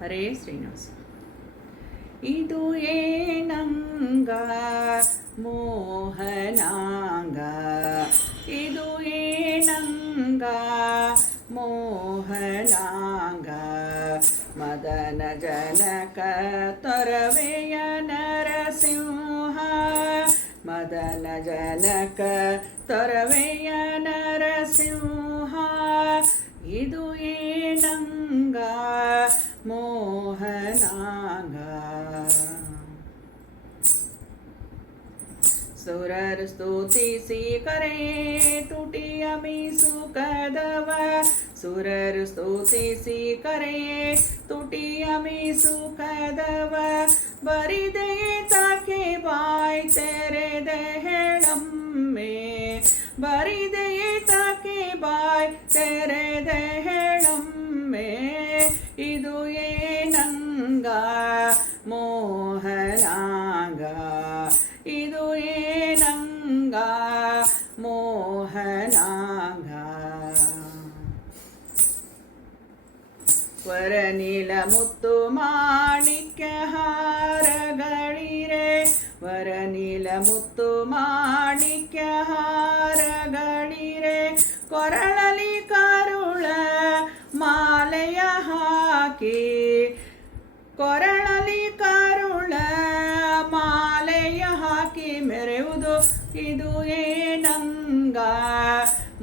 ಹರೇ ಶ್ರೀನಿವಾಸ. ಇದು ಏನಂಗ ಮೋಹನಾಂಗ, ಇದು ಏನಂಗ ಮೋಹನಾಂಗ, ಮದನ ಜನಕ ತೊರವೆಯ ನರಸಿಂಹ, ಮದನ ಜನಕ ತೊರವೆಯ ನರಸಿಂಹ, ಇದು ಏನಂಗ ಮೋಹನಾಂಗ. ಸುರರು ಸ್ತುತಿಸಿ ಕರೆ ತುಟಿಯ ಮೀಸುಕದವ, ಸುರರು ಸ್ತುತಿಸಿ ಕರೆ ತುಟಿಯ ಮೀಸುಕದವ, ಬರಿದೆಯೇ ತಾಕೆ ಬಾಯ್ ತೆರೆದೆ ಹೇಳಮ್ಮೆ, ಬರಿದೆಯೇ ತಾಕೆ ಬಾಯ್ ತೆರೆದೆ ಹೇಳಮ್ಮೆ, ಇದು ಏನಂಗ ಮೋಹನಾಂಗ, ಇದು ಏನಂಗ ಮೋಹನಾಂಗ. ವರನೀಲ ಮುತ್ತು ಮಾಣಿಕ್ಯ ಹಾರಗಳಿರೆ, ವರನೀಲ ಮುತ್ತು ಮಾಣಿಕ್ಯ ಹಾರಗಳಿರೆ, ಕೊರಳಲಿ ಕರುಳ ಮಾಲೆಯ ಹಾಕಿ, ಕೊರಳಲಿ ಕರುಳ ಮಾಲೆಯ ಹಾಕಿ ಮೆರೆಯುವುದು, ಇದು ಏನಂಗ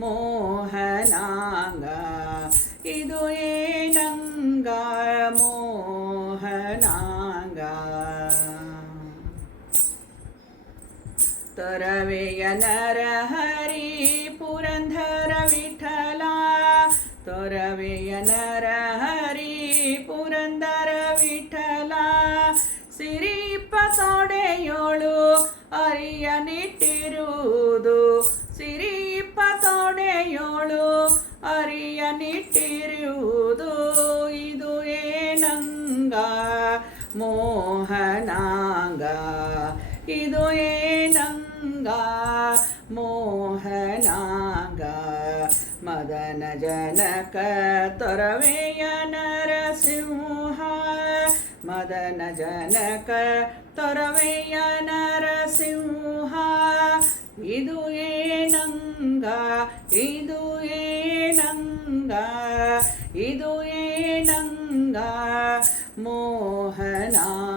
ಮೋಹನಾಂಗ, ಇದು ಏನಂಗ ಮೋಹನಾಂಗ. ತೊರವೆಯ ನರಹರಿ ಪುರಂದರ ವಿಠಲ, ತೊರವೆಯ ನರಹರಿ ಪುರಂದರ ವಿಠಲ, ಸಿರಿಪ್ಪ ತೊಡೆಯೋಳು ಅರಿಯ ನಿಟ್ಟಿರುವುದು, ಸಿರಿಪ್ಪ ತೊಡೆಯೋಳು ಅರಿಯ ನಿಟ್ಟಿರುವುದು, ಇದು ಏನಂಗ ಮೋಹನಾಂಗ, ಇದು ಏನಂಗ ಮೋಹನಾಂಗ. ಮದನ ಜನಕ ತೊರವೆಯ ನರಸಿಂಹ, ಮದನ ಜನಕ ತೊರವೆಯ ನರಸಿಂಹ, ಇದು ಏನಂಗ, ಇದು ಏನಂಗ, ಇದು ಏನಂಗ ಮೋಹನಾಂಗ.